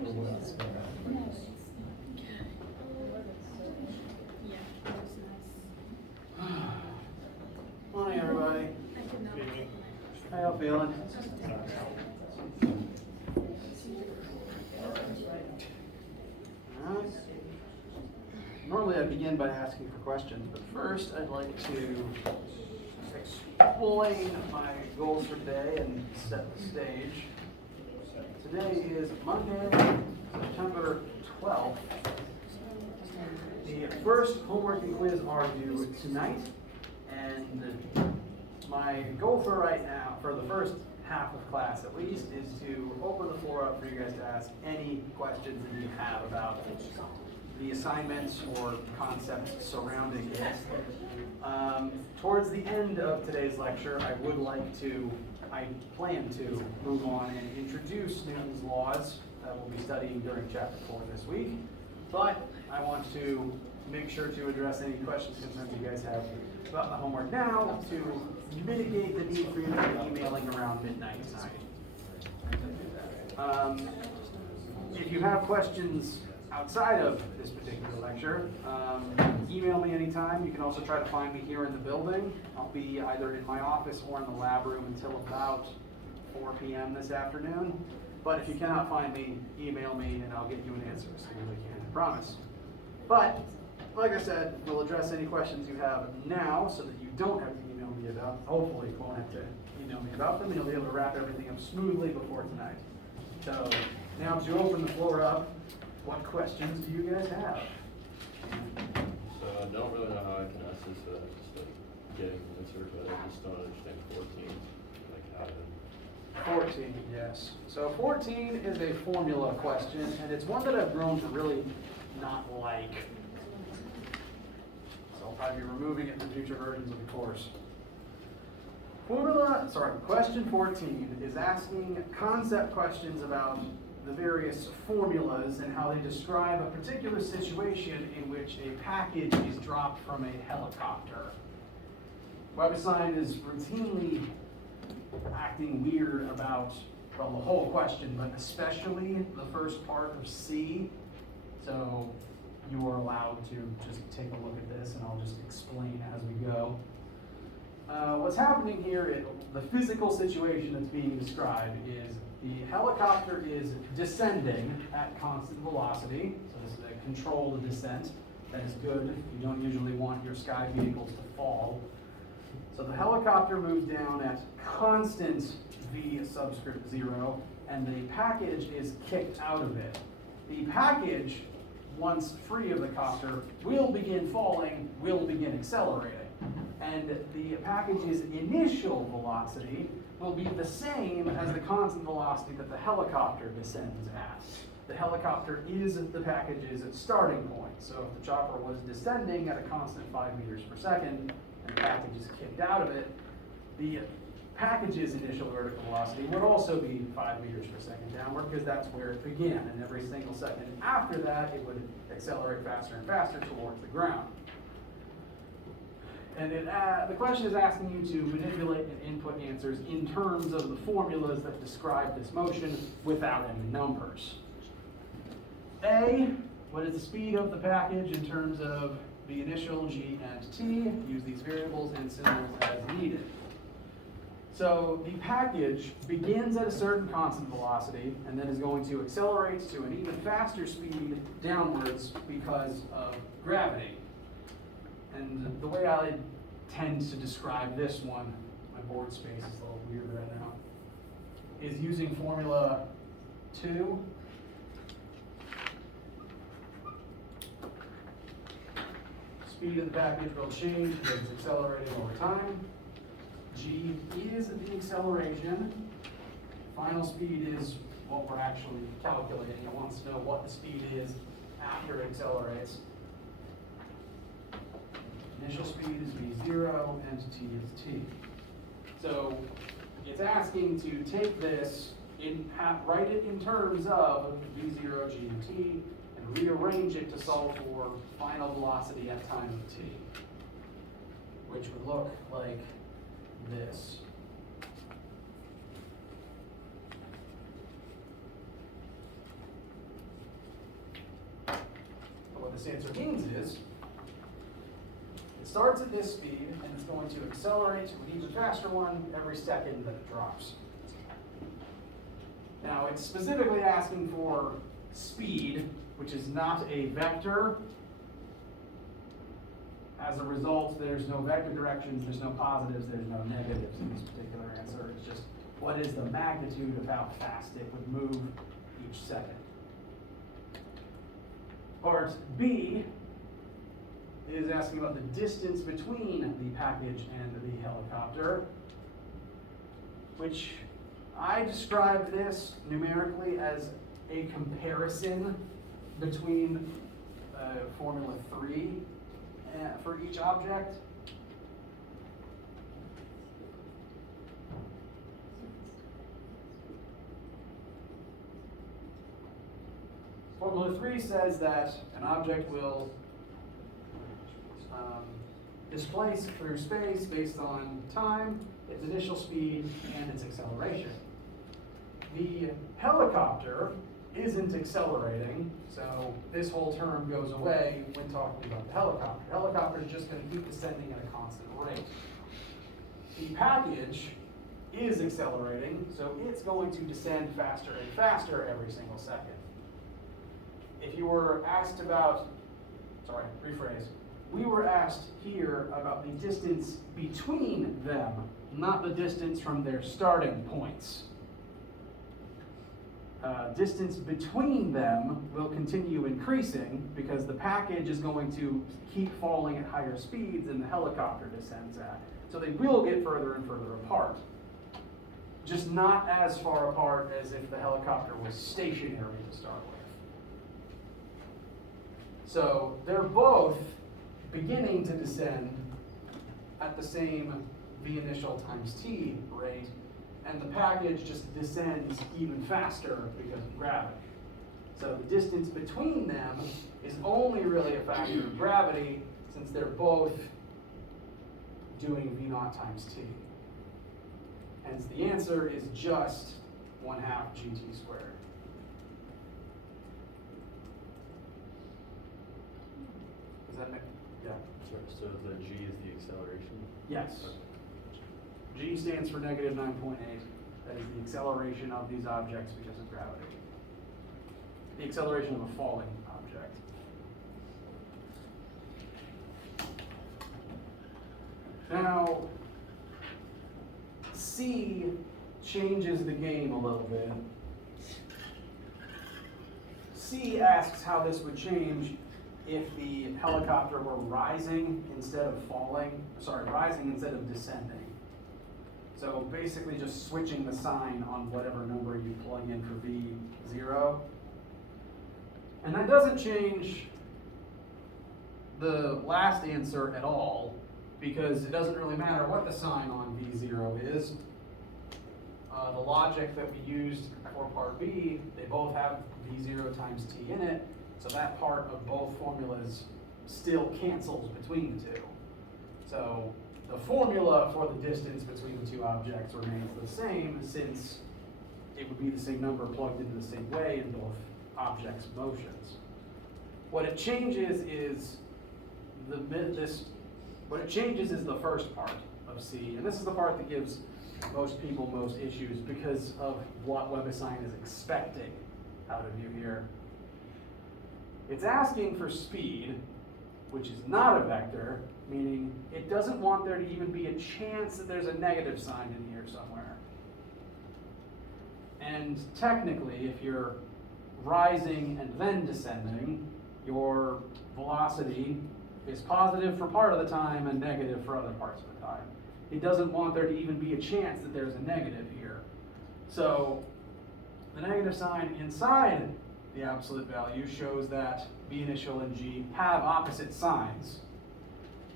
Morning, everybody. How y'all feeling? Alright. Normally I begin by asking for questions, but first I'd like to explain my goals for today and set the stage. Today is Monday, September 12th. The first homework and quiz are due tonight, and my goal for right now, for the first half of class at least, is to open the floor up for you guys to ask any questions that you have about the assignments or concepts surrounding it. Towards the end of today's lecture, I plan to move on and introduce Newton's laws that we'll be studying during chapter 4 this week. But I want to make sure to address any questions, concerns you guys have about the homework now to mitigate the need for you to be emailing around midnight tonight. If you have questions outside of this particular lecture, email me anytime. You can also try to find me here in the building. I'll be either in my office or in the lab room until about 4 p.m. this afternoon. But if you cannot find me, email me and I'll get you an answer as soon as I can, I promise. But, like I said, we'll address any questions you have now so that you don't have to email me about, hopefully you won't have to email me about them, and you'll be able to wrap everything up smoothly before tonight. So, now to open the floor up, what questions do you guys have? So I don't really know how I can ask this without just like getting an answer, but I just don't understand 14, like how to. 14, yes. So 14 is a formula question, and it's one that I've grown to really not like. So I'll probably be removing it in future versions of the course. Question 14 is asking concept questions about the various formulas and how they describe a particular situation in which a package is dropped from a helicopter. WebAssign is routinely acting weird about, well, the whole question, but especially the first part of C. So you are allowed to just take a look at this and I'll just explain as we go. What's happening here, the physical situation that's being described is the helicopter is descending at constant velocity. So this is a controlled descent. That is good. You don't usually want your sky vehicles to fall. So the helicopter moves down at constant v subscript 0, and the package is kicked out of it. The package, once free of the copter, will begin falling, will begin accelerating. And the package's initial velocity will be the same as the constant velocity that the helicopter descends at. The helicopter is the package's starting point. So if the chopper was descending at a constant 5 meters per second, and the package is kicked out of it, the package's initial vertical velocity would also be 5 meters per second downward, because that's where it began. And every single second after that, it would accelerate faster and faster towards the ground. And the question is asking you to manipulate and input answers in terms of the formulas that describe this motion without any numbers. A, what is the speed of the package in terms of the initial G and T? Use these variables and symbols as needed. So the package begins at a certain constant velocity and then is going to accelerate to an even faster speed downwards because of gravity. And the way I tend to describe this one, my board space is a little weird right now, is using formula 2. Speed of the package will change because it's accelerating over time. G is the acceleration. Final speed is what we're actually calculating. It wants to know what the speed is after it accelerates. Initial speed is v0 and t is t. So it's asking to take this, write it in terms of v0, g, and t, and rearrange it to solve for final velocity at time of t, which would look like this. this answer means is, it starts at this speed, and it's going to accelerate to an even faster one every second that it drops. Now, it's specifically asking for speed, which is not a vector. As a result, there's no vector directions, there's no positives, there's no negatives in this particular answer. It's just what is the magnitude of how fast it would move each second. Part B is asking about the distance between the package and the helicopter, which I described this numerically as a comparison between Formula 3 for each object. Formula 3 says that an object will displace through space based on time, its initial speed, and its acceleration. The helicopter isn't accelerating, so this whole term goes away when talking about the helicopter. The helicopter is just going to keep descending at a constant rate. The package is accelerating, so it's going to descend faster and faster every single second. If you were asked about, we were asked here about the distance between them, not the distance from their starting points. Distance between them will continue increasing because the package is going to keep falling at higher speeds than the helicopter descends at. So they will get further and further apart. Just not as far apart as if the helicopter was stationary to start with. So they're both beginning to descend at the same v initial times t rate, and the package just descends even faster because of gravity. So the distance between them is only really a factor of gravity, since they're both doing v naught times t. Hence the answer is just 1/2 gt squared. Does that make, yeah? Sorry, so the g is the acceleration? Yes. G stands for -9.8. That is the acceleration of these objects because of gravity. The acceleration of a falling object. Now, C changes the game a little bit. C asks how this would change if the helicopter were rising instead of rising instead of descending. So basically just switching the sign on whatever number you plug in for V0. And that doesn't change the last answer at all, because it doesn't really matter what the sign on V0 is. The logic that we used for part B, they both have V0 times t in it, so that part of both formulas still cancels between the two. So the formula for the distance between the two objects remains the same, since it would be the same number plugged into the same way in both objects' motions. What it changes is the first part of C, and this is the part that gives most people most issues because of what WebAssign is expecting out of you here. It's asking for speed, which is not a vector, meaning it doesn't want there to even be a chance that there's a negative sign in here somewhere. And technically, if you're rising and then descending, your velocity is positive for part of the time and negative for other parts of the time. It doesn't want there to even be a chance that there's a negative here. So the negative sign inside the absolute value shows that B initial and G have opposite signs.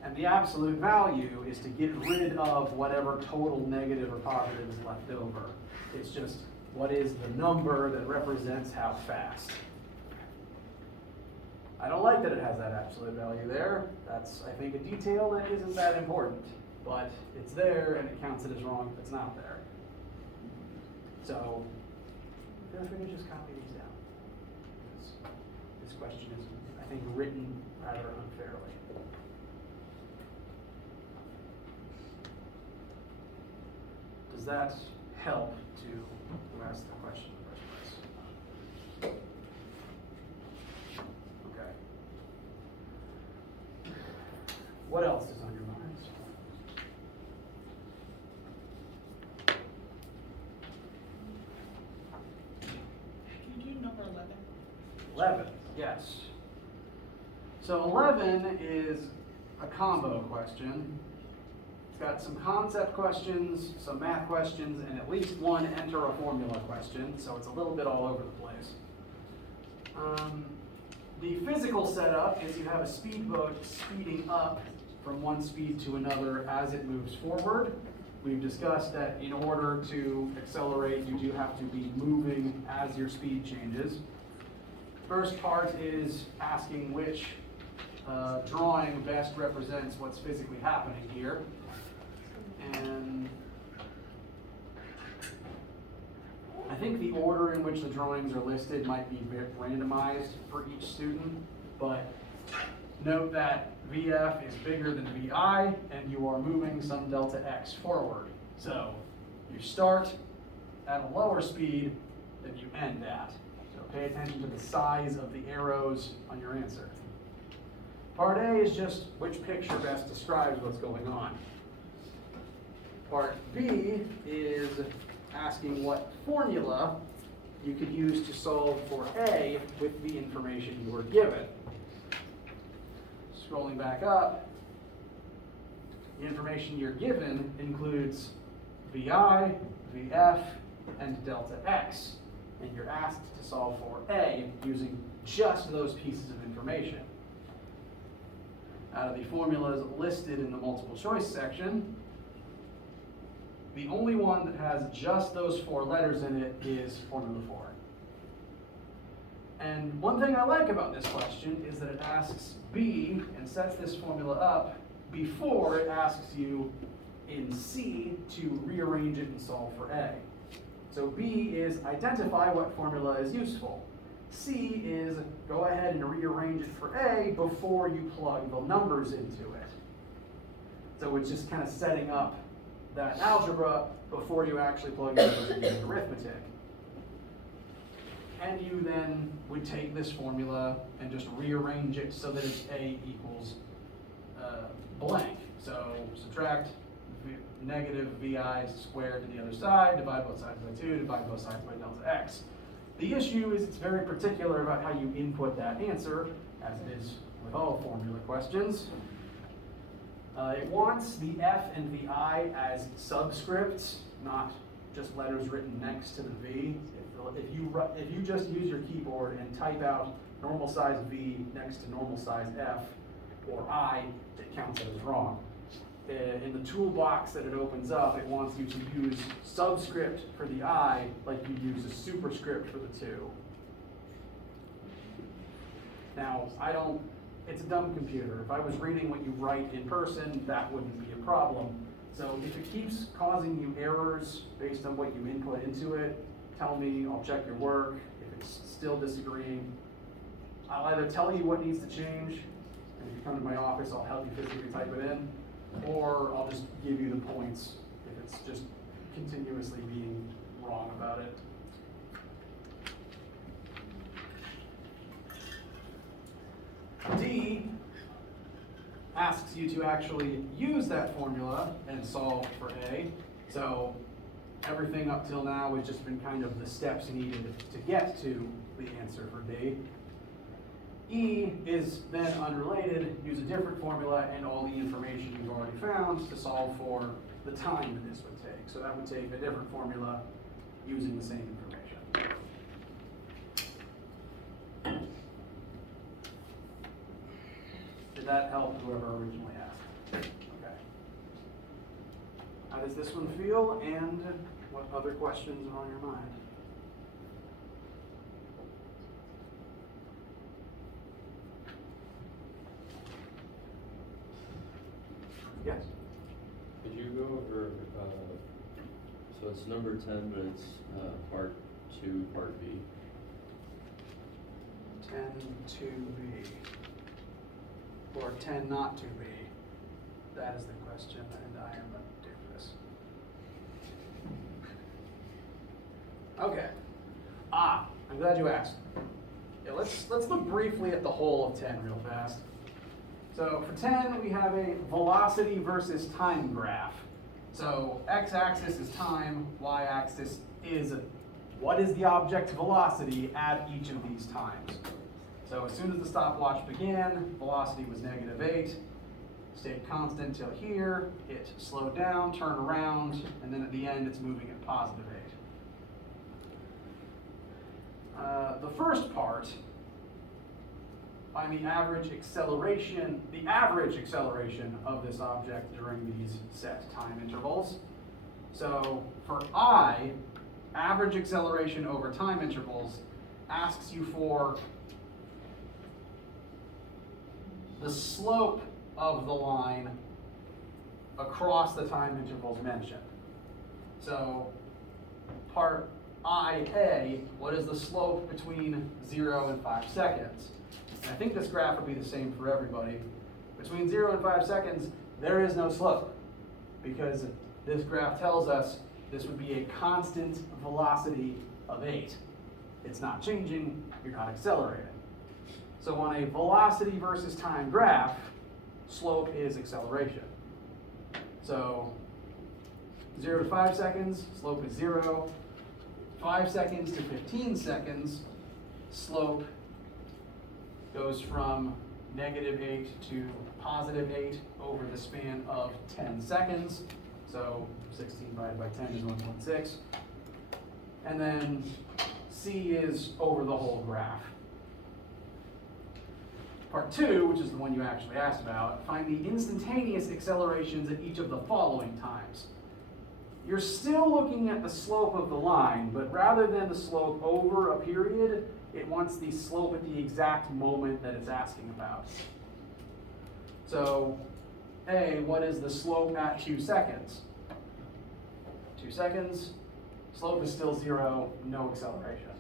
And the absolute value is to get rid of whatever total negative or positive is left over. It's just what is the number that represents how fast. I don't like that it has that absolute value there. That's, I think, a detail that isn't that important. But it's there, and it counts it as wrong if it's not there. So, if we can just copy these down. It's question is, I think, written rather unfairly. Does that help to ask the question in the first place? Okay. What else is on your mind? Can you do number 11? 11, yes. So 11 is a combo question. It's got some concept questions, some math questions, and at least one enter a formula question, so it's a little bit all over the place. The physical setup is you have a speedboat speeding up from one speed to another as it moves forward. We've discussed that in order to accelerate, you do have to be moving as your speed changes. First part is asking which drawing best represents what's physically happening here. And I think the order in which the drawings are listed might be randomized for each student, but note that VF is bigger than VI, and you are moving some delta X forward. So you start at a lower speed than you end at. So pay attention to the size of the arrows on your answer. Part A is just which picture best describes what's going on. Part B is asking what formula you could use to solve for A with the information you were given. Scrolling back up, the information you're given includes VI, VF, and delta X, and you're asked to solve for A using just those pieces of information. Out of the formulas listed in the multiple choice section, the only one that has just those 4 letters in it is formula 4. And one thing I like about this question is that it asks B and sets this formula up before it asks you in C to rearrange it and solve for A. So B is identify what formula is useful. C is go ahead and rearrange it for A before you plug the numbers into it. So it's just kind of setting up that algebra before you actually plug in the arithmetic. And you then would take this formula and just rearrange it so that it's A equals blank. So subtract negative VI squared to the other side, divide both sides by 2, divide both sides by delta X. The issue is it's very particular about how you input that answer, as it is with all formula questions. It wants the F and the I as subscripts, not just letters written next to the V. If you just use your keyboard and type out normal size V next to normal size F or I, it counts as wrong. In the toolbox that it opens up, it wants you to use subscript for the I like you use a superscript for the 2. Now, it's a dumb computer. If I was reading what you write in person, that wouldn't be a problem. So if it keeps causing you errors based on what you input into it, tell me, I'll check your work. If it's still disagreeing, I'll either tell you what needs to change, and if you come to my office, I'll help you physically type it in, or I'll just give you the points if it's just continuously being wrong about it. D asks you to actually use that formula and solve for A. So everything up till now has just been kind of the steps needed to get to the answer for D. E is then unrelated, use a different formula and all the information you've already found to solve for the time that this would take. So that would take a different formula using the same information. Did that help whoever originally asked? Okay. How does this one feel, and what other questions are on your mind? Yes? Could you go over, so it's number 10, but it's part 2, part B. 10 to be, or 10 not to be? That is the question, and I am a doofus. Okay. I'm glad you asked. Yeah, let's look briefly at the whole of 10 real fast. So for 10, we have a velocity versus time graph. So x-axis is time, y-axis is what is the object's velocity at each of these times. So as soon as the stopwatch began, velocity was -8, stayed constant till here, it slowed down, turned around, and then at the end it's moving at +8. The first part, find the average acceleration of this object during these set time intervals. So for I, average acceleration over time intervals asks you for the slope of the line across the time intervals mentioned. So part IA, what is the slope between 0 and 5 seconds? And I think this graph would be the same for everybody. Between 0 and 5 seconds, there is no slope, because this graph tells us this would be a constant velocity of 8. It's not changing, you're not accelerating. So on a velocity versus time graph, slope is acceleration. So 0 to 5 seconds, slope is 0. 5 seconds to 15 seconds, slope goes from -8 to +8 over the span of 10 seconds. So 16 divided by 10 is 1.6. And then C is over the whole graph. Part 2, which is the one you actually asked about, find the instantaneous accelerations at each of the following times. You're still looking at the slope of the line, but rather than the slope over a period, it wants the slope at the exact moment that it's asking about. So, A, what is the slope at 2 seconds? 2 seconds, slope is still 0, no acceleration.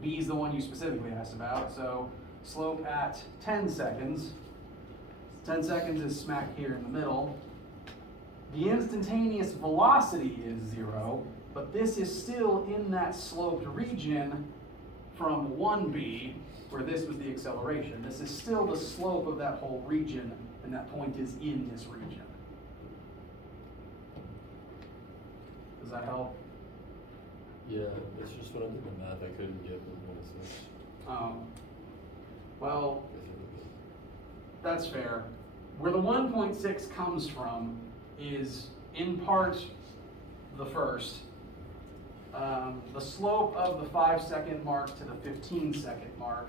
B is the one you specifically asked about, so slope at 10 seconds. 10 seconds is smack here in the middle. The instantaneous velocity is 0, but this is still in that sloped region from 1B, where this was the acceleration. This is still the slope of that whole region, and that point is in this region. Does that help? Yeah, it's just when I did the math, I couldn't get 1.6. Well, that's fair. Where the 1.6 comes from is in part the first. The slope of the 5-second mark to the 15-second mark.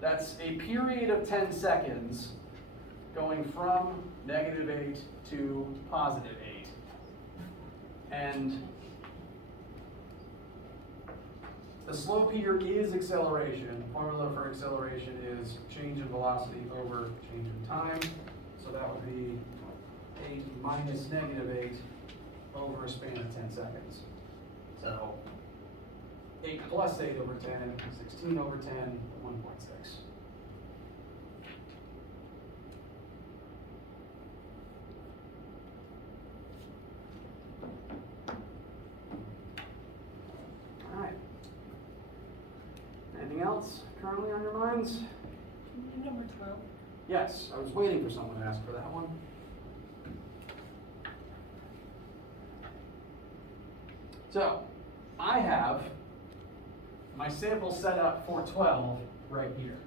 That's a period of 10 seconds going from -8 to +8. And the slope here is acceleration. The formula for acceleration is change in velocity over change in time. So that would be 8 minus -8 over a span of 10 seconds. So 8 plus 8 over 10, 16 over 10, 1.6. All right. Anything else currently on your minds? Can you do number 12? Yes, I was waiting for someone to ask for that one. So, I have my sample set up for 12 right here.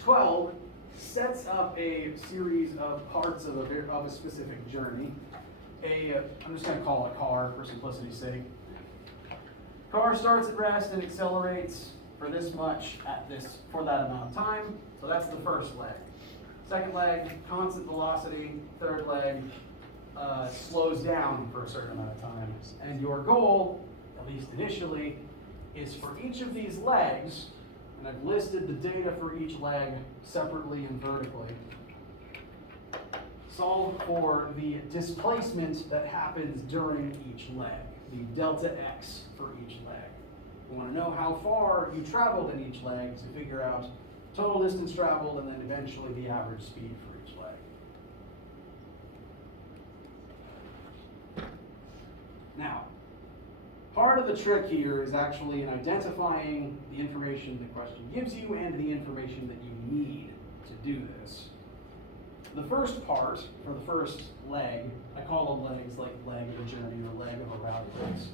12 sets up a series of parts of a specific journey. I'm just going to call it a car for simplicity's sake. Car starts at rest and accelerates for this much for that amount of time. So that's the first leg. Second leg, constant velocity. Third leg, slows down for a certain amount of time. And your goal, at least initially, is for each of these legs, and I've listed the data for each leg separately and vertically. solve for the displacement that happens during each leg, the delta x for each leg. We want to know how far you traveled in each leg to figure out total distance traveled and then eventually the average speed for each leg. Now, part of the trick here is actually in identifying the information the question gives you and the information that you need to do this. The first part, for the first leg, I call them legs, like leg of a journey or leg of a route race,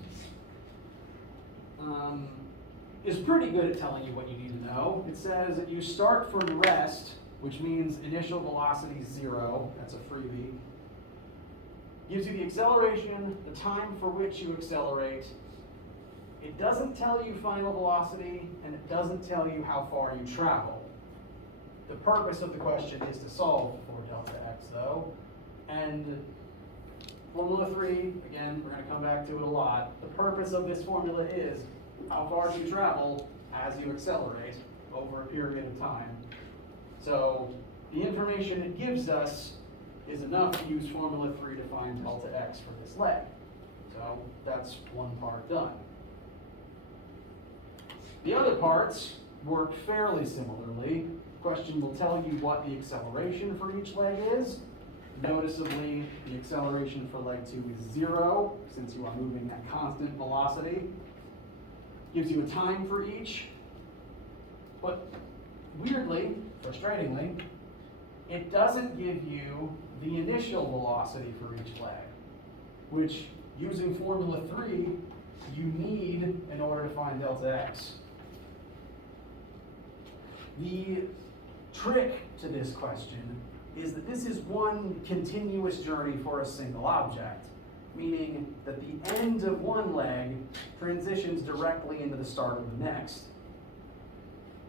is pretty good at telling you what you need to know. It says that you start from rest, which means initial velocity 0, that's a freebie. Gives you the acceleration, the time for which you accelerate. It doesn't tell you final velocity, and it doesn't tell you how far you travel. The purpose of the question is to solve for delta x, though. And formula 3, again, we're going to come back to it a lot. The purpose of this formula is how far do you travel as you accelerate over a period of time. So the information it gives us is enough to use formula 3 to find delta x for this leg. So that's one part done. The other parts work fairly similarly. The question will tell you what the acceleration for each leg is. Noticeably, the acceleration for leg 2 is 0, since you are moving at constant velocity. Gives you a time for each. But weirdly, frustratingly, it doesn't give you the initial velocity for each leg, which, using formula 3, you need in order to find delta x. The trick to this question is that this is one continuous journey for a single object, meaning that the end of one leg transitions directly into the start of the next.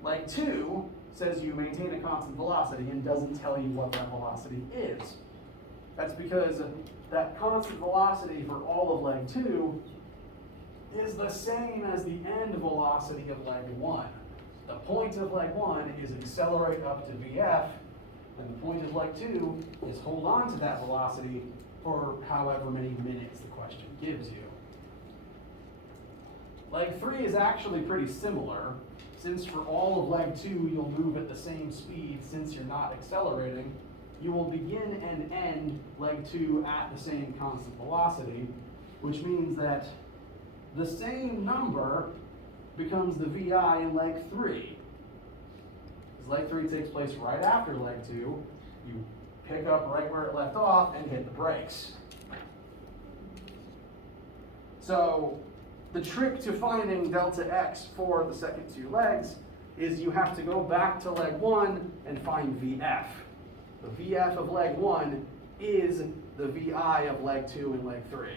Leg 2 says you maintain a constant velocity and doesn't tell you what that velocity is. That's because that constant velocity for all of leg 2 is the same as the end velocity of leg 1. The point of leg 1 is accelerate up to VF, and the point of leg 2 is hold on to that velocity for however many minutes the question gives you. Leg 3 is actually pretty similar, since for all of leg 2 you'll move at the same speed since you're not accelerating. You will begin and end leg 2 at the same constant velocity, which means that the same number becomes the VI in leg 3. Because leg 3 takes place right after leg 2, you pick up right where it left off and hit the brakes. So the trick to finding delta x for the second 2 legs is you have to go back to leg 1 and find VF. The VF of leg 1 is the VI of leg 2 and leg 3.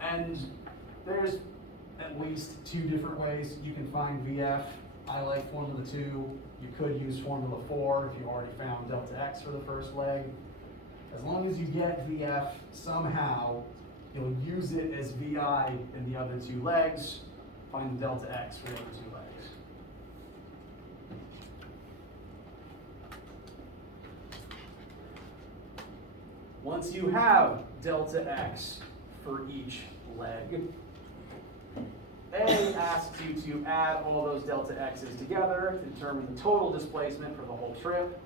And there's at least 2 different ways you can find VF. I like formula 2. You could use formula 4 if you already found delta x for the first leg. As long as you get VF somehow, you'll use it as VI in the other 2 legs. Find the delta x for the other 2 legs. Once you have delta x for each leg, A asks you to add all those delta x's together to determine the total displacement for the whole trip.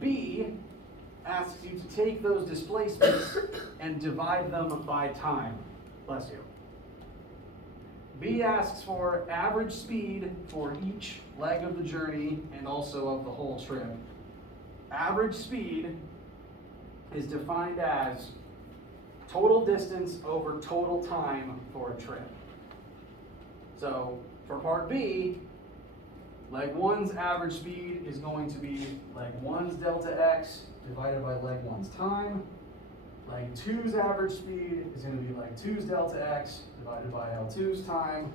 B asks you to take those displacements and divide them by time. Bless you. B asks for average speed for each leg of the journey and also of the whole trip. Average speed is defined as total distance over total time for a trip. So for part B, leg 1's average speed is going to be leg 1's delta x divided by leg 1's time. Leg 2's average speed is going to be leg 2's delta x divided by L2's time,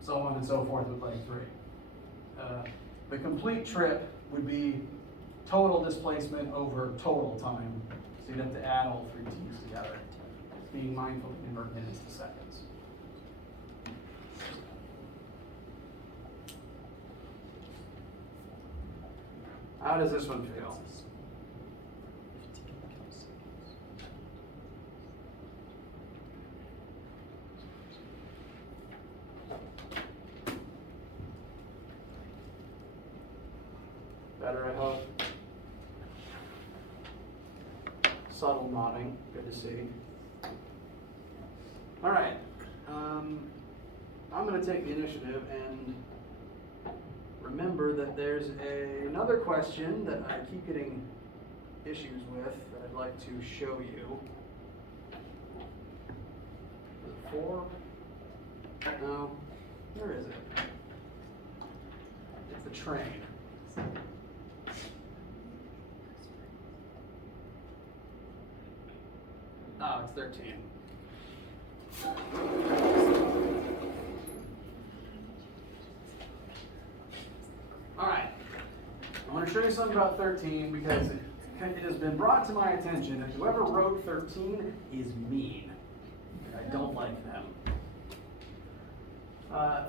so on and so forth with leg 3. The complete trip would be total displacement over total time. So you'd have to add all 3 t's together, being mindful to convert minutes to seconds. How does this one feel? Better, I hope. Subtle nodding, good to see. All right, I'm gonna take the initiative and remember that there's another question that I keep getting issues with that I'd like to show you. Is it 4? No, where is it? It's the train. Oh, it's 13. All right, I want to show you something about 13 because it has been brought to my attention that whoever wrote 13 is mean. I don't like them.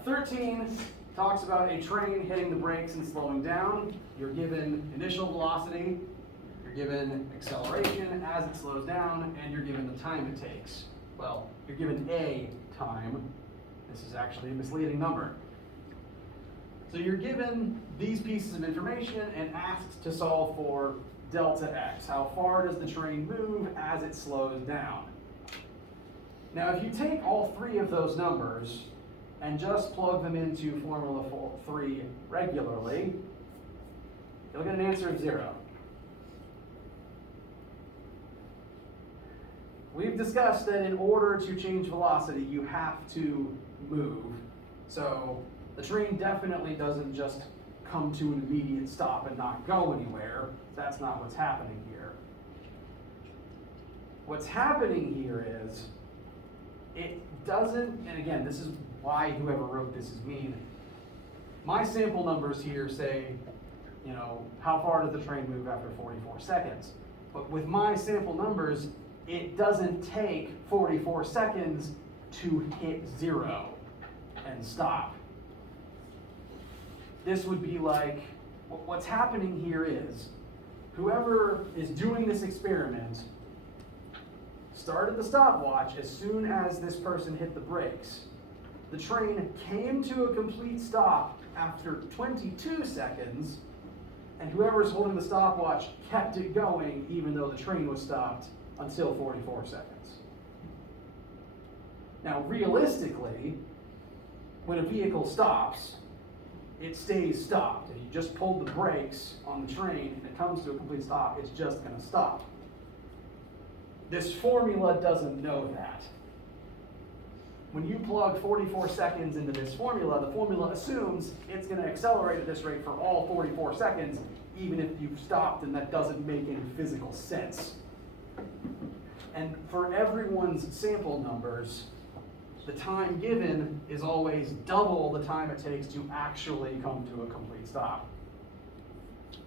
13 talks about a train hitting the brakes and slowing down. You're given initial velocity, you're given acceleration as it slows down, and you're given the time it takes. Well, you're given a time. This is actually a misleading number. So you're given these pieces of information and asked to solve for delta x. How far does the train move as it slows down? Now, if you take all three of those numbers and just plug them into Formula 3 regularly, you'll get an answer of 0. We've discussed that in order to change velocity, you have to move. So the train definitely doesn't just come to an immediate stop and not go anywhere. That's not what's happening here. What's happening here is, it doesn't, and again, this is why whoever wrote this is mean. My sample numbers here say, you know, how far does the train move after 44 seconds? But with my sample numbers, it doesn't take 44 seconds to hit 0 and stop. This would be like, what's happening here is, whoever is doing this experiment started the stopwatch as soon as this person hit the brakes. The train came to a complete stop after 22 seconds, and whoever's holding the stopwatch kept it going even though the train was stopped until 44 seconds. Now, realistically, when a vehicle stops, it stays stopped. If you just pulled the brakes on the train and it comes to a complete stop, it's just going to stop. This formula doesn't know that. When you plug 44 seconds into this formula, the formula assumes it's going to accelerate at this rate for all 44 seconds, even if you've stopped, and that doesn't make any physical sense. And for everyone's sample numbers, the time given is always double the time it takes to actually come to a complete stop.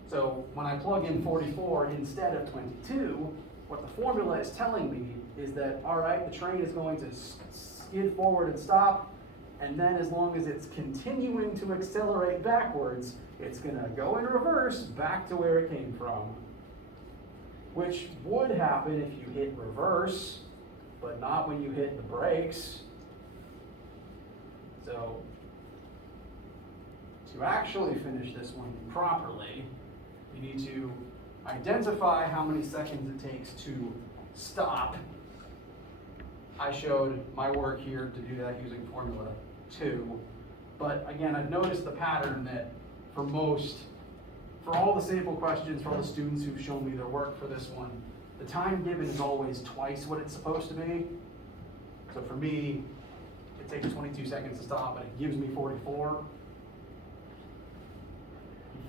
So when I plug in 44 instead of 22, what the formula is telling me is that, all right, the train is going to skid forward and stop, and then as long as it's continuing to accelerate backwards, it's going to go in reverse back to where it came from, which would happen if you hit reverse, but not when you hit the brakes. So to actually finish this one properly, you need to identify how many seconds it takes to stop. I showed my work here to do that using Formula 2. But again, I've noticed the pattern that for all the sample questions, for all the students who've shown me their work for this one, the time given is always twice what it's supposed to be. So for me, it takes 22 seconds to stop, but it gives me 44.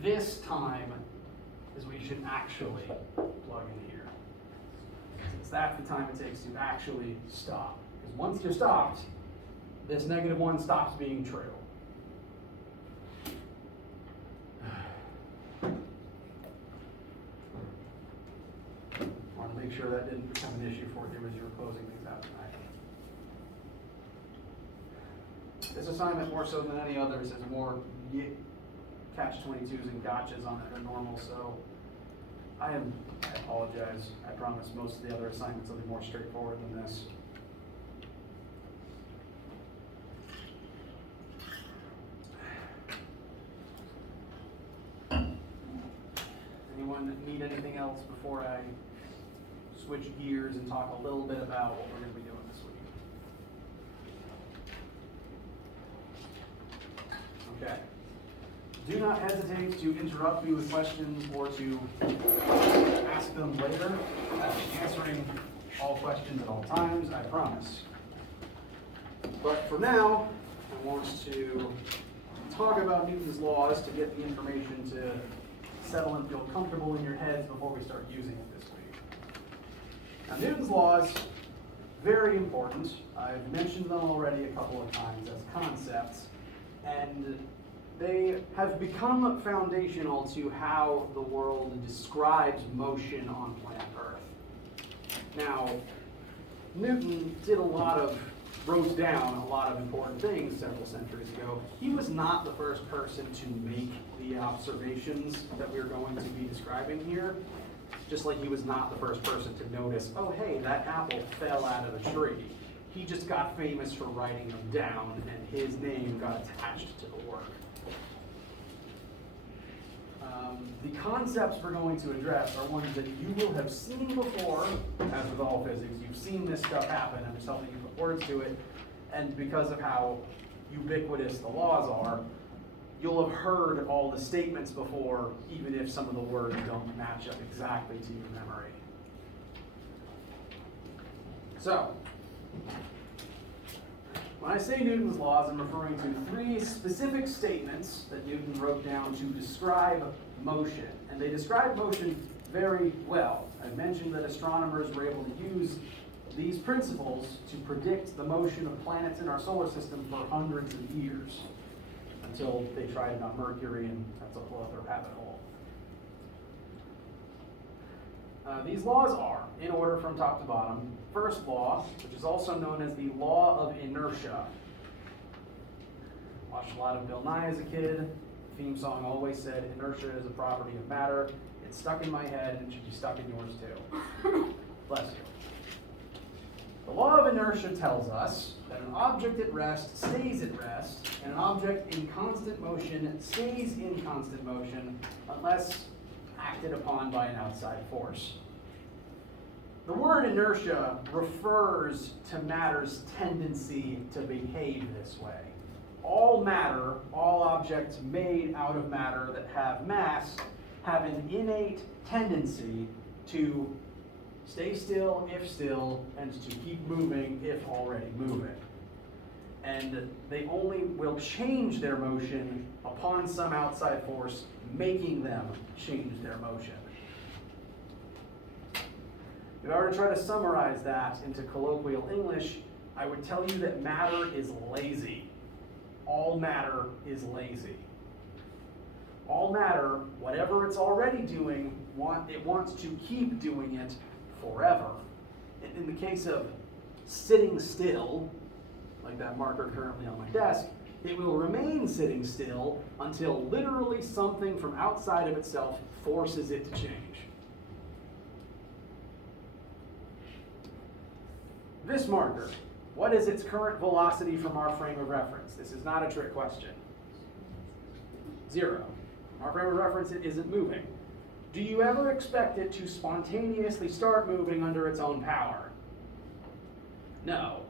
This time is what you should actually plug in here. Since that's the time it takes to actually stop. Because once you're stopped, this -1 stops being true. I want to make sure that didn't become an issue for you as you were closing things out tonight. This assignment, more so than any others, is more catch-22s and gotchas on it are normal, so I apologize. I promise most of the other assignments will be more straightforward than this. Anyone need anything else before I switch gears and talk a little bit about what we're going to be doing this week? Okay. Do not hesitate to interrupt me with questions or to ask them later. I'll be answering all questions at all times, I promise. But for now, I want to talk about Newton's laws to get the information to settle and feel comfortable in your heads before we start using it this week. Now, Newton's laws, very important. I've mentioned them already a couple of times as concepts, and they have become foundational to how the world describes motion on planet Earth. Now, Newton wrote down a lot of important things several centuries ago. He was not the first person to make the observations that we're going to be describing here, just like he was not the first person to notice, oh hey, that apple fell out of the tree. He just got famous for writing them down, and his name got attached to the work. The concepts we're going to address are ones that you will have seen before, as with all physics. You've seen this stuff happen. I'm just helping you put words to it. And because of how ubiquitous the laws are, you'll have heard all the statements before, even if some of the words don't match up exactly to your memory. So, when I say Newton's laws, I'm referring to 3 specific statements that Newton wrote down to describe motion. And they describe motion very well. I mentioned that astronomers were able to use these principles to predict the motion of planets in our solar system for hundreds of years, until they tried it on Mercury, and that's a whole other rabbit hole. These laws are, in order from top to bottom, first law, which is also known as the law of inertia. Watched a lot of Bill Nye as a kid. The theme song always said, inertia is a property of matter. It's stuck in my head and should be stuck in yours too. Bless you. The law of inertia tells us that an object at rest stays at rest, and an object in constant motion stays in constant motion unless acted upon by an outside force. The word inertia refers to matter's tendency to behave this way. All matter, all objects made out of matter that have mass, have an innate tendency to stay still if still, and to keep moving if already moving. And they only will change their motion upon some outside force making them change their motion. If I were to try to summarize that into colloquial English, I would tell you that matter is lazy. All matter is lazy. All matter, whatever it's already doing, it wants to keep doing it forever. In the case of sitting still, like that marker currently on my desk, it will remain sitting still until literally something from outside of itself forces it to change. This marker, what is its current velocity from our frame of reference? This is not a trick question. 0. Our frame of reference, it isn't moving. Do you ever expect it to spontaneously start moving under its own power? No.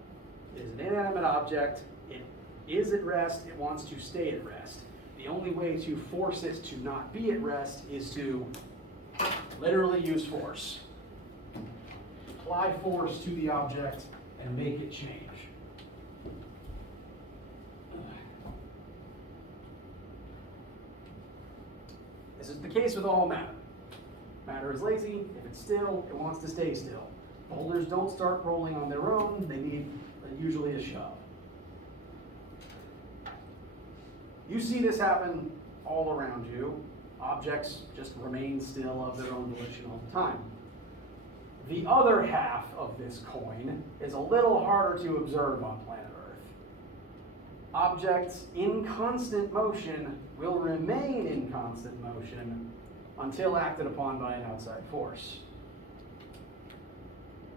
It is an inanimate object. It is at rest. It wants to stay at rest. The only way to force it to not be at rest is to literally use force. Apply force to the object and make it change. This is the case with all matter. Matter is lazy. If it's still, it wants to stay still. Boulders don't start rolling on their own. They need usually a shove. You see this happen all around you. Objects just remain still of their own volition all the time. The other half of this coin is a little harder to observe on planet Earth. objects in constant motion will remain in constant motion until acted upon by an outside force.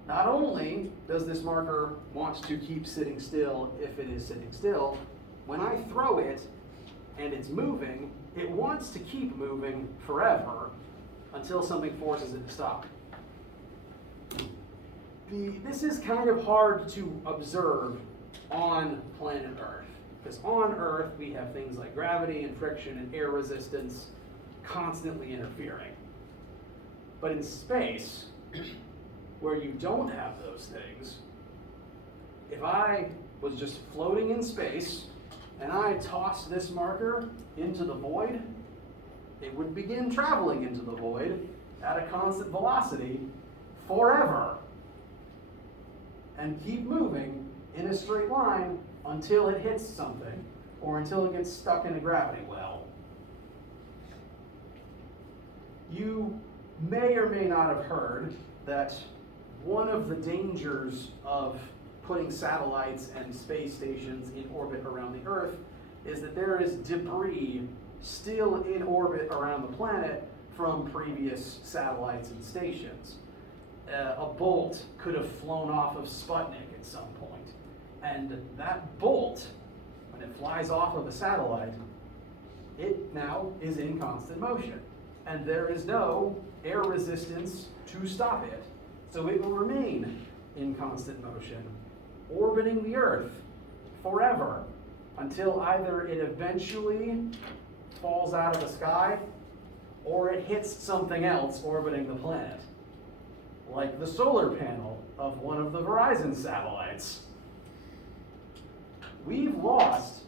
Not only does this marker want to keep sitting still if it is sitting still, when I throw it and it's moving, it wants to keep moving forever until something forces it to stop. This is kind of hard to observe on planet Earth, because on Earth we have things like gravity and friction and air resistance constantly interfering. But in space, where you don't have those things, if I was just floating in space and I tossed this marker into the void, it would begin traveling into the void at a constant velocity forever and keep moving in a straight line until it hits something or until it gets stuck in a gravity well. You may or may not have heard that one of the dangers of putting satellites and space stations in orbit around the Earth is that there is debris still in orbit around the planet from previous satellites and stations. A bolt could have flown off of Sputnik at some point, and that bolt, when it flies off of a satellite, it now is in constant motion, and there is no air resistance to stop it, so it will remain in constant motion, orbiting the Earth forever until either it eventually falls out of the sky or it hits something else orbiting the planet, like the solar panel of one of the Verizon satellites. We've lost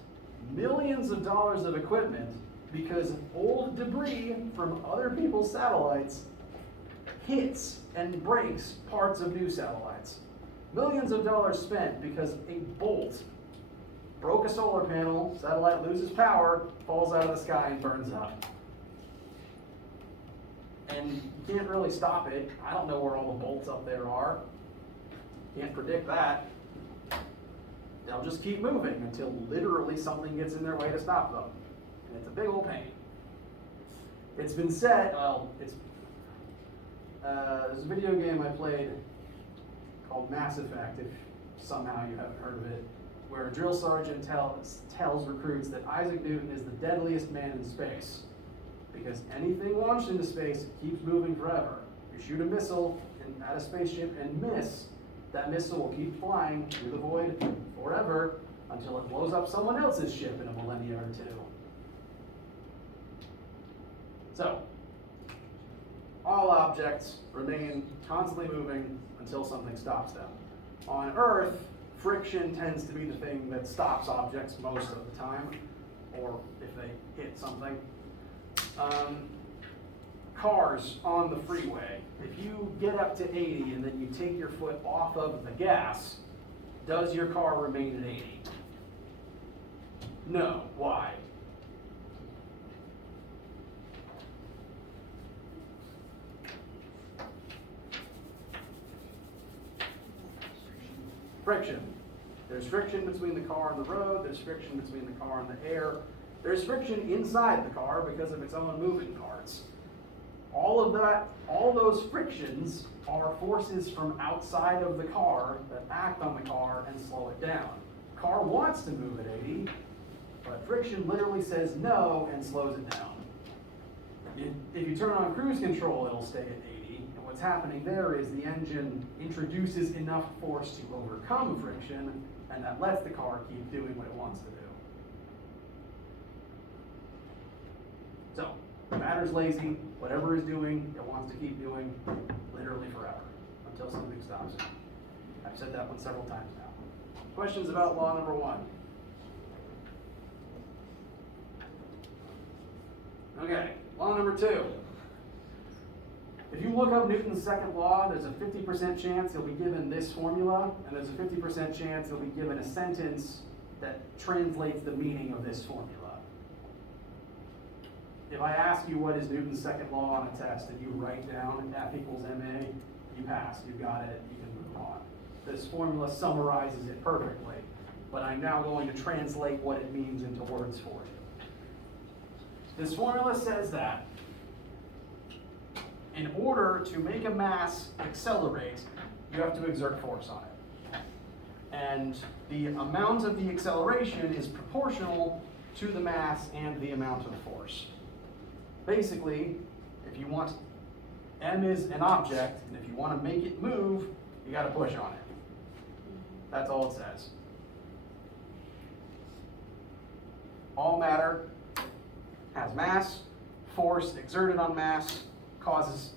millions of dollars of equipment because old debris from other people's satellites hits and breaks parts of new satellites. Millions of dollars spent because a bolt broke a solar panel, satellite loses power, falls out of the sky and burns up. And you can't really stop it. I don't know where all the bolts up there are. Can't predict that. They'll just keep moving until literally something gets in their way to stop them. And it's a big old pain. It's been said, there's a video game I played called Mass Effect, if somehow you haven't heard of it, where a drill sergeant tells recruits that Isaac Newton is the deadliest man in space, because anything launched into space keeps moving forever. You shoot a missile at a spaceship and miss, that missile will keep flying through the void forever until it blows up someone else's ship in a millennia or two. So, all objects remain constantly moving until something stops them. On Earth, friction tends to be the thing that stops objects most of the time, or if they hit something. Cars on the freeway. If you get up to 80 and then you take your foot off of the gas, does your car remain at 80? No. Why? Friction. There's friction between the car and the road, there's friction between the car and the air, there's friction inside the car because of its own moving parts. All of that, all those frictions are forces from outside of the car that act on the car and slow it down. The car wants to move at 80, but friction literally says no and slows it down. If you turn on cruise control, it'll stay at 80, and what's happening there is the engine introduces enough force to overcome friction, and that lets the car keep doing what it wants to do. So, matter's lazy, whatever it's doing, it wants to keep doing literally forever, until something stops it. I've said that one several times now. Questions about law number 1? Okay, law number 2. If you look up Newton's second law, there's a 50% chance you'll be given this formula, and there's a 50% chance you'll be given a sentence that translates the meaning of this formula. If I ask you what is Newton's second law on a test and you write down F equals ma, you pass, you got it, you can move on. This formula summarizes it perfectly. but I'm now going to translate what it means into words for you. This formula says that in order to make a mass accelerate, you have to exert force on it. And the amount of the acceleration is proportional to the mass and the amount of force. Basically, if you want, M is an object, and if you want to make it move, you got to push on it. That's all it says. All matter has mass. Force exerted on mass causes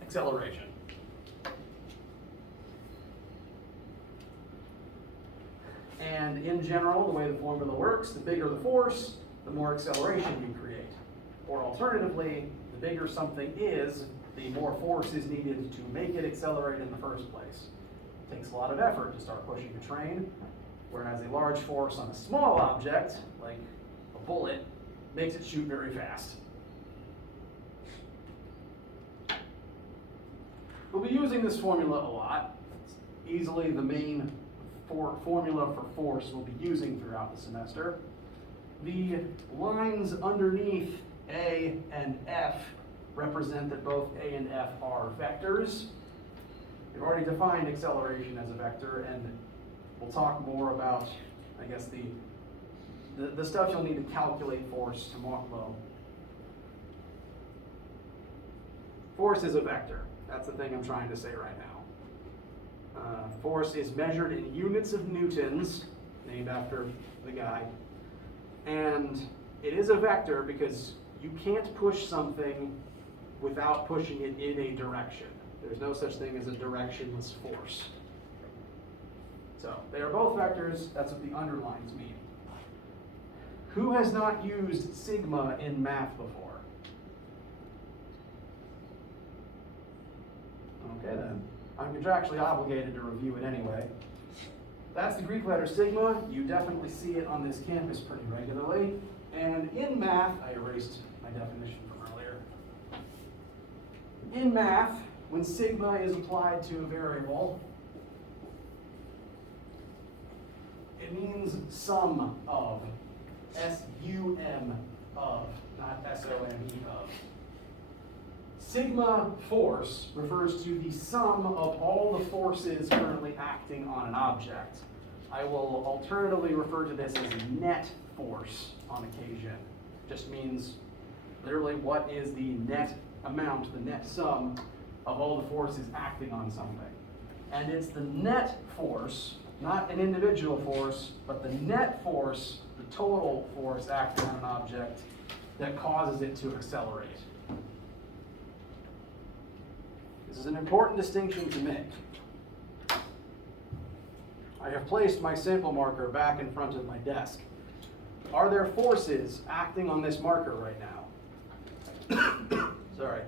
acceleration. And in general, the way the formula works, the bigger the force, the more acceleration you create. Or alternatively, the bigger something is, the more force is needed to make it accelerate in the first place. It takes a lot of effort to start pushing a train, whereas a large force on a small object, like a bullet, makes it shoot very fast. We'll be using this formula a lot. It's easily the main formula for force we'll be using throughout the semester. The lines underneath A and F represent that both A and F are vectors. We've already defined acceleration as a vector, and we'll talk more about, I guess, the stuff you'll need to calculate force tomorrow. Force is a vector. That's the thing I'm trying to say right now. Force is measured in units of newtons, named after the guy. And it is a vector because you can't push something without pushing it in a direction. There's no such thing as a directionless force. So they are both vectors. That's what the underlines mean. Who has not used sigma in math before? Okay then. I'm contractually obligated to review it anyway. That's the Greek letter sigma. You definitely see it on this campus pretty regularly. And in math, I erased my definition from earlier. In math, when sigma is applied to a variable, it means sum of. S-U-M of, not S-O-M-E of. Sigma force refers to the sum of all the forces currently acting on an object. I will alternatively refer to this as net force on occasion. Just means literally what is the net amount, the net sum of all the forces acting on something. And it's the net force, not an individual force, but the net force, the total force acting on an object that causes it to accelerate. This is an important distinction to make. I have placed my sample marker back in front of my desk. Are there forces acting on this marker right now? Sorry.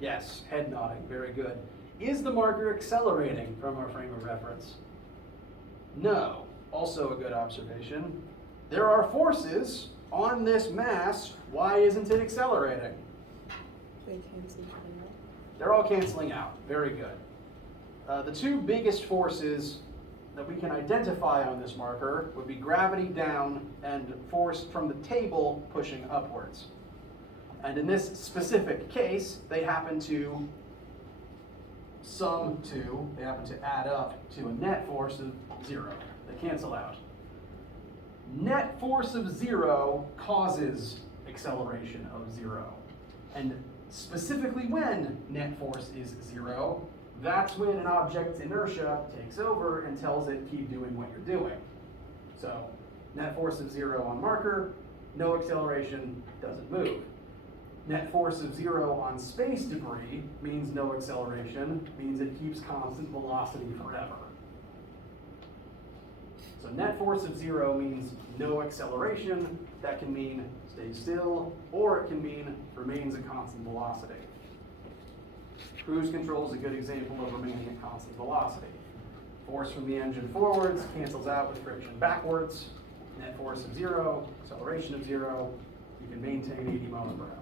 Yes, head nodding, very good. Is the marker accelerating from our frame of reference? No, also a good observation. There are forces on this mass, why isn't it accelerating? They cancel each other out. They're all canceling out, very good. The two biggest forces that we can identify on this marker would be gravity down and force from the table pushing upwards. And in this specific case, they happen to sum to, they happen to add up to a net force of 0. They cancel out. Net force of 0 causes acceleration of 0. And specifically when net force is 0, that's when an object's inertia takes over and tells it keep doing what you're doing. So net force of 0 on marker, no acceleration, doesn't move. Net force of 0 on space debris means no acceleration, means it keeps constant velocity forever. So net force of 0 means no acceleration. That can mean stay still, or it can mean remains at constant velocity. Cruise control is a good example of remaining at constant velocity. Force from the engine forwards cancels out with friction backwards. Net force of 0, acceleration of 0, you can maintain 80 miles per hour.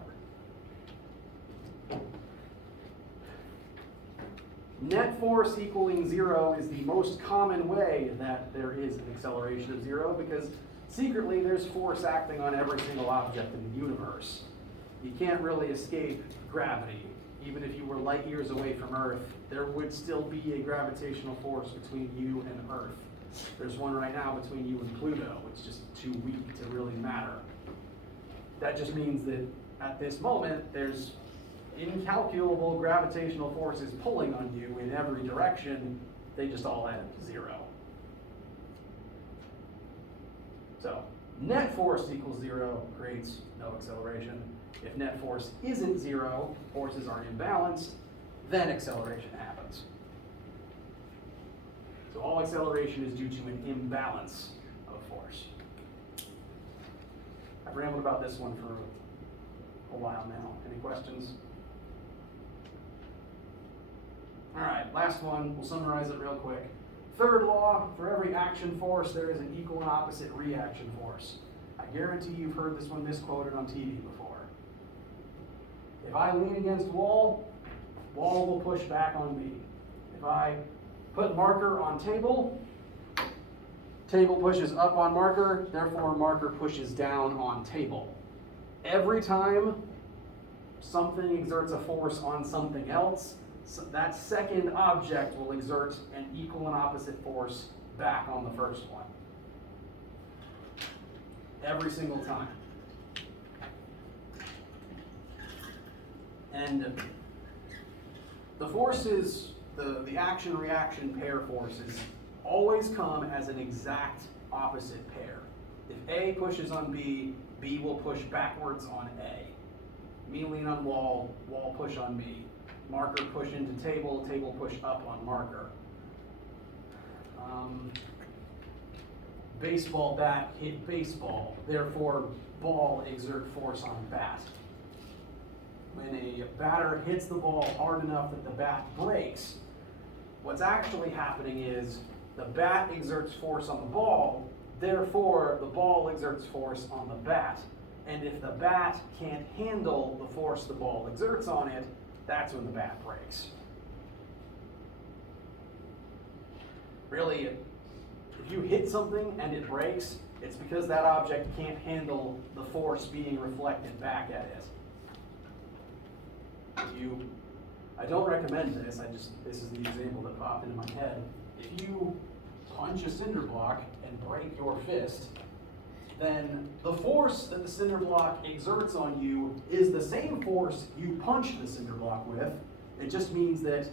Net force equaling 0 is the most common way that there is an acceleration of 0 because secretly there's force acting on every single object in the universe. You can't really escape gravity. Even if you were light years away from Earth, there would still be a gravitational force between you and Earth. There's one right now between you and Pluto. It's just too weak to really matter. That just means that at this moment, there's incalculable gravitational forces pulling on you in every direction. They just all add up to 0. So, net force equals 0 creates no acceleration. If net force isn't 0, forces are imbalanced, then acceleration happens. So all acceleration is due to an imbalance of force. I've rambled about this one for a while now. Any questions? All right, last one. We'll summarize it real quick. Third law, for every action force, there is an equal and opposite reaction force. I guarantee you've heard this one misquoted on TV before. If I lean against wall, wall will push back on me. If I put marker on table, table pushes up on marker, therefore marker pushes down on table. Every time something exerts a force on something else, that second object will exert an equal and opposite force back on the first one. Every single time. And the forces, the action-reaction pair forces, always come as an exact opposite pair. If A pushes on B, B will push backwards on A. Me lean on wall, wall push on me. Marker push into table, table push up on marker. Baseball bat hit baseball, therefore ball exert force on bat. When a batter hits the ball hard enough that the bat breaks, what's actually happening is the bat exerts force on the ball, therefore the ball exerts force on the bat. And if the bat can't handle the force the ball exerts on it, that's when the bat breaks. Really, if you hit something and it breaks, it's because that object can't handle the force being reflected back at it. I don't recommend this, this is the example that popped into my head. If you punch a cinder block and break your fist, then the force that the cinder block exerts on you is the same force you punched the cinder block with. It just means that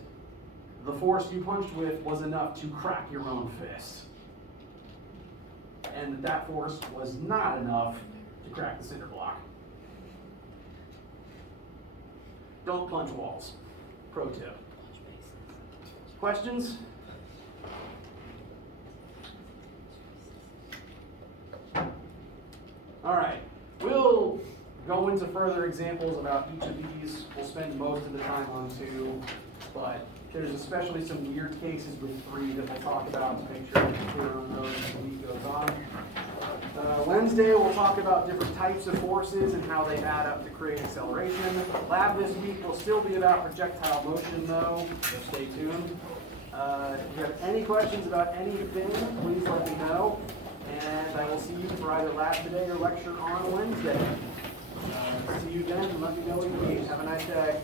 the force you punched with was enough to crack your own fist. And that force was not enough to crack the cinder block. Don't punch walls. Pro tip. Questions? All right, we'll go into further examples about each of these. We'll spend most of the time on 2, but there's especially some weird cases with 3 that we'll talk about to make sure we're clear on those as the week goes on. Wednesday, we'll talk about different types of forces and how they add up to create acceleration. Lab this week will still be about projectile motion, though, so stay tuned. If you have any questions about anything, please let me know. And I will see you for either lab today or lecture on Wednesday. See you then, and let me know what you need. Have a nice day.